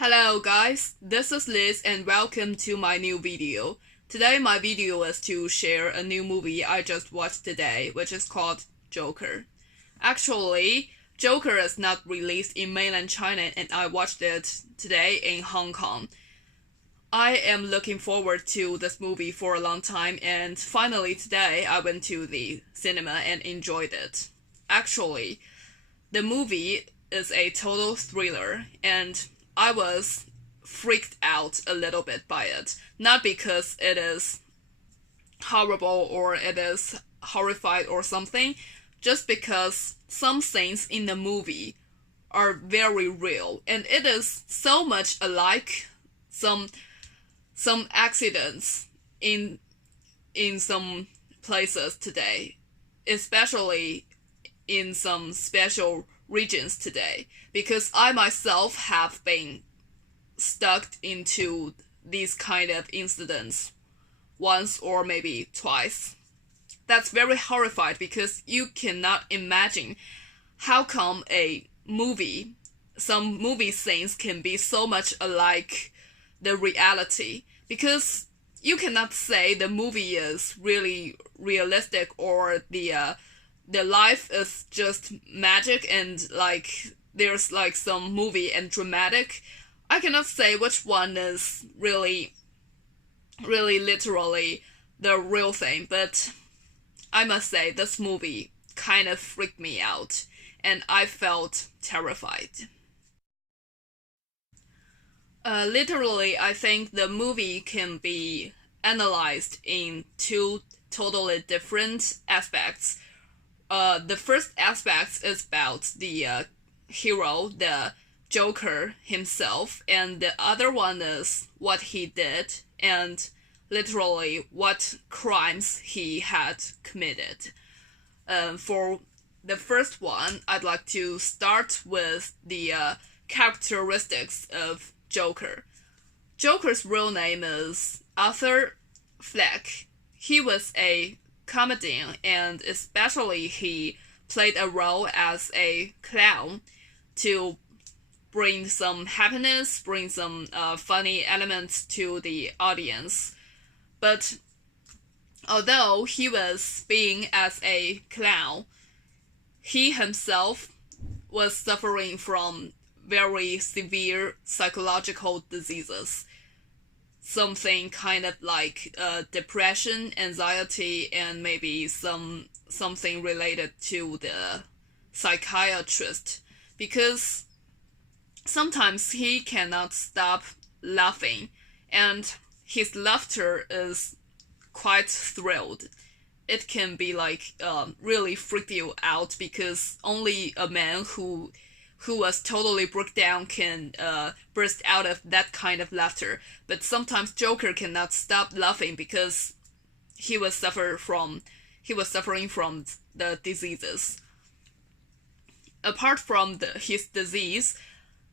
Hello guys, this is Liz and welcome to my new video. Today my video is to share a new movie I just watched today, which is called Joker. Actually, Joker is not released in mainland China and I watched it today in Hong Kong. I am looking forward to this movie for a long time and finally today I went to the cinema and enjoyed it. Actually, the movie is a total thriller and I was freaked out a little bit by it. Not because it is horrible or it is horrified or something, just because some scenes in the movie are very real and it is so much alike some accidents in some places today, especially in some special regions today, because I myself have been stuck into these kind of incidents once or maybe twice. That's very horrified because you cannot imagine how come some movie scenes can be so much alike the reality, because you cannot say the movie is really realistic or the life is just magic and like there's like some movie and dramatic. I cannot say which one is really literally the real thing, but I must say this movie kind of freaked me out and I felt terrified. Literally, I think the movie can be analyzed in two totally different aspects. The first aspect is about the hero, the Joker himself, and the other one is what he did and literally what crimes he had committed. For the first one, I'd like to start with the characteristics of Joker. Joker's real name is Arthur Fleck. He was a comedian and especially he played a role as a clown to bring some happiness, bring some funny elements to the audience. But although he was being as a clown, he himself was suffering from very severe psychological diseases. Something kind of like depression, anxiety, and maybe something related to the psychiatrist, because sometimes he cannot stop laughing and his laughter is quite thrilled. It can be like really freak you out because only a man who was totally broke down can burst out of that kind of laughter. But sometimes Joker cannot stop laughing because he was suffering from the diseases. Apart from his disease,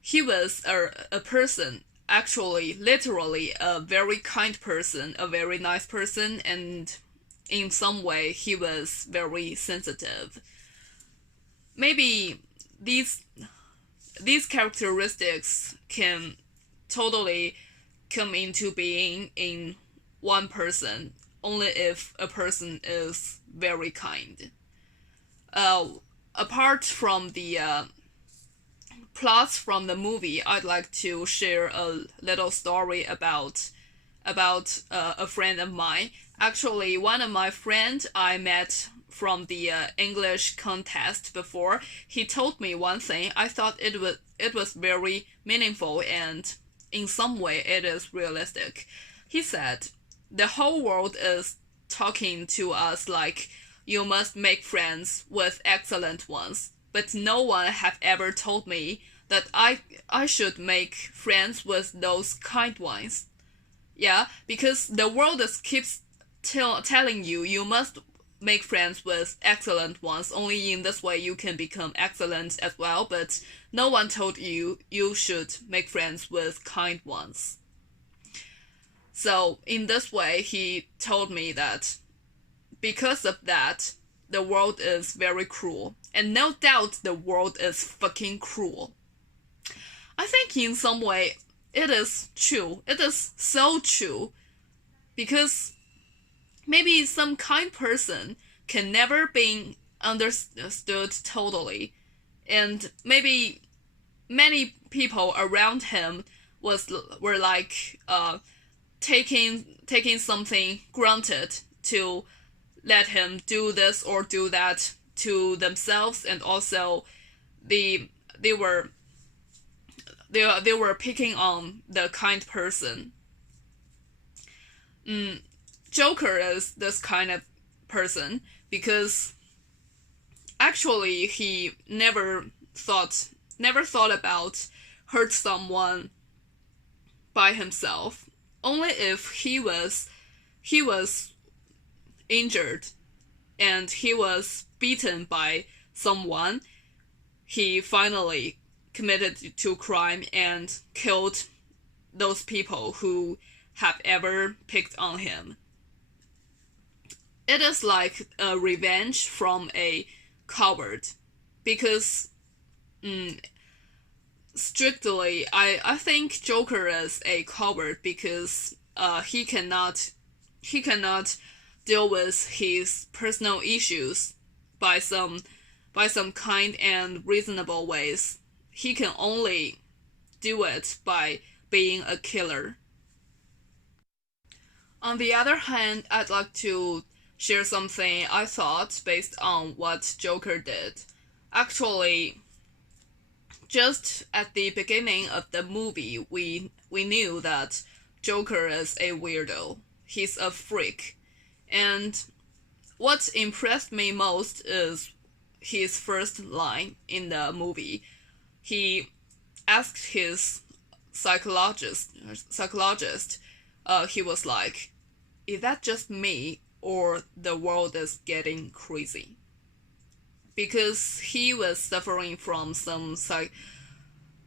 he was a person, actually literally a very kind person, a very nice person, and in some way he was very sensitive. Maybe these characteristics can totally come into being in one person only if a person is very kind. Apart from the plots from the movie, I'd like to share a little story about a friend of mine. Actually, one of my friends I met from the English contest before, he told me one thing. I thought it was very meaningful and in some way it is realistic. He said, the whole world is talking to us like you must make friends with excellent ones, but no one have ever told me that I should make friends with those kind ones. Yeah, because the world keeps telling you must make friends with excellent ones. Only in this way you can become excellent as well, but no one told you should make friends with kind ones. So in this way, he told me that because of that, the world is very cruel. And no doubt the world is fucking cruel. I think in some way it is true. It is so true. Because maybe some kind person can never be understood totally. And maybe many people around him were like taking something granted to let him do this or do that to themselves, and also they were they were picking on the kind person. Joker is this kind of person because actually he never thought about hurt someone by himself. Only if he was injured and he was beaten by someone, he finally committed to crime and killed those people who have ever picked on him. It is like a revenge from a coward because strictly I think Joker is a coward because he cannot deal with his personal issues by some kind and reasonable ways. He can only do it by being a killer. On the other hand, I'd like to share something I thought based on what Joker did. Actually, just at the beginning of the movie, we knew that Joker is a weirdo. He's a freak. And what impressed me most is his first line in the movie. He asked his psychologist, he was like, is that just me or the world is getting crazy? Because he was suffering from some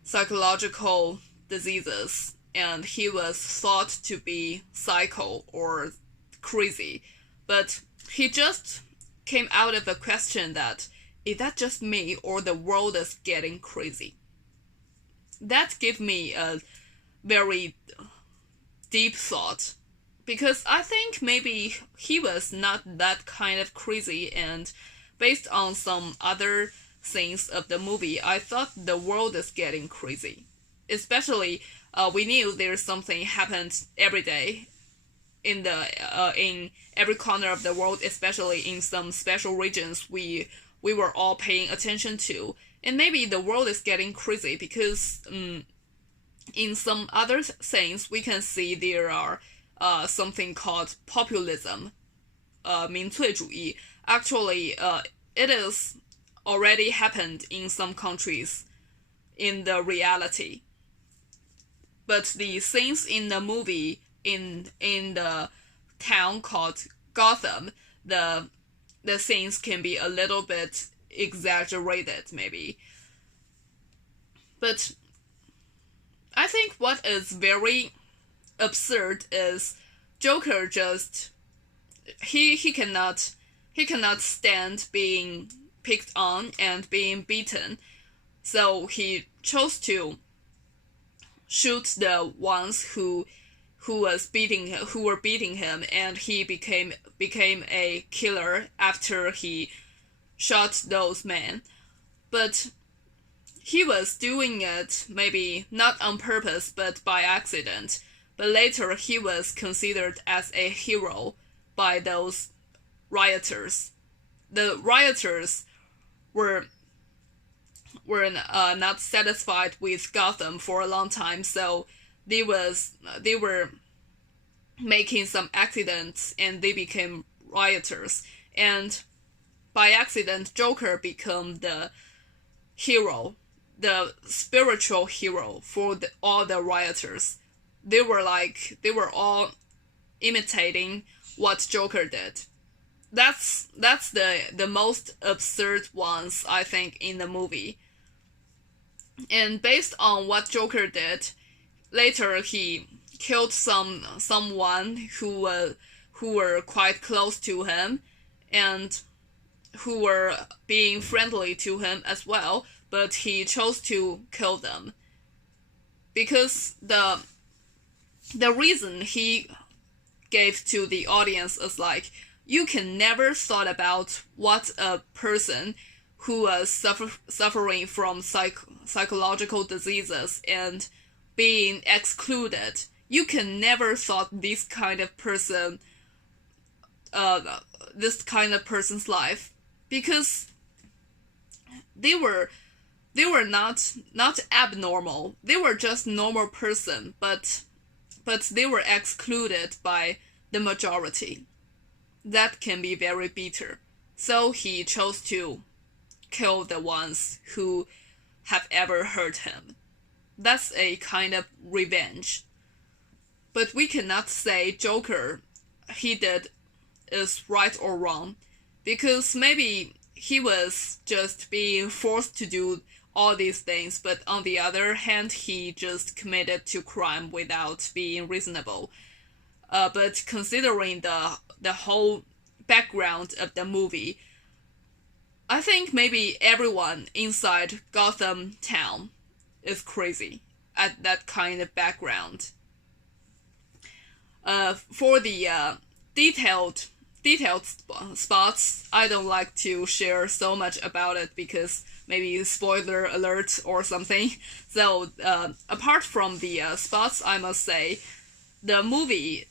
psychological diseases and he was thought to be psycho or crazy. But he just came out of the question that, is that just me or the world is getting crazy? That gave me a very deep thought because I think maybe he was not that kind of crazy, and based on some other scenes of the movie, I thought the world is getting crazy. Especially, we knew there's something happened every day in every corner of the world, especially in some special regions we were all paying attention to. And maybe the world is getting crazy because in some other things we can see there are something called populism, 民粹主义. Actually, it is already happened in some countries in the reality. But the scenes in the movie in the town called Gotham, the scenes can be a little bit exaggerated maybe. But I think what is very absurd is Joker just he cannot stand being picked on and being beaten, so he chose to shoot the ones who were beating him, and he became a killer after he shot those men. But he was doing it maybe not on purpose but by accident. But later he was considered as a hero by those rioters. The rioters were not satisfied with Gotham for a long time, so they were making some accidents and they became rioters. And by accident, Joker became the hero, the spiritual hero for all the rioters. They were all imitating what Joker did. That's the most absurd ones, I think, in the movie. And based on what Joker did, later he killed someone who were quite close to him and who were being friendly to him as well, but he chose to kill them because the reason he gave to the audience is like, you can never thought about what a person who was suffering from psychological diseases and being excluded, you can never thought this kind of person's life, because they were not abnormal. They were just normal person, but they were excluded by the majority. That can be very bitter. So he chose to kill the ones who have ever hurt him. That's a kind of revenge. But we cannot say Joker he did is right or wrong, because maybe he was just being forced to do all these things, but on the other hand, he just committed to crime without being reasonable. But considering the whole background of the movie, I think maybe everyone inside Gotham Town is crazy at that kind of background. For the detailed spots, I don't like to share so much about it because maybe spoiler alert or something. So apart from the spots, I must say the movie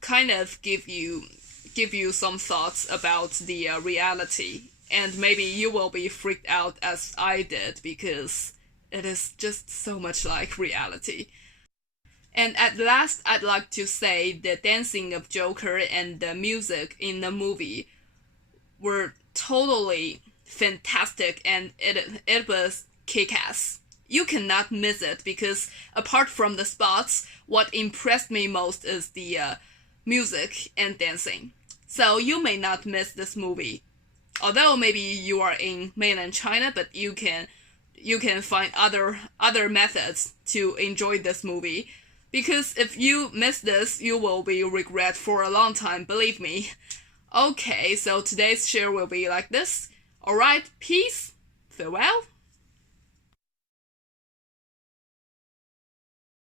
kind of give you some thoughts about the reality, and maybe you will be freaked out as I did because it is just so much like reality. And at last, I'd like to say the dancing of Joker and the music in the movie were totally fantastic, and it was kick-ass. You cannot miss it because apart from the spots, what impressed me most is the music and dancing. So you may not miss this movie. Although maybe you are in mainland China, but you can find other methods to enjoy this movie. Because if you miss this, you will be regret for a long time, believe me. Okay, so today's share will be like this. Alright, peace, farewell.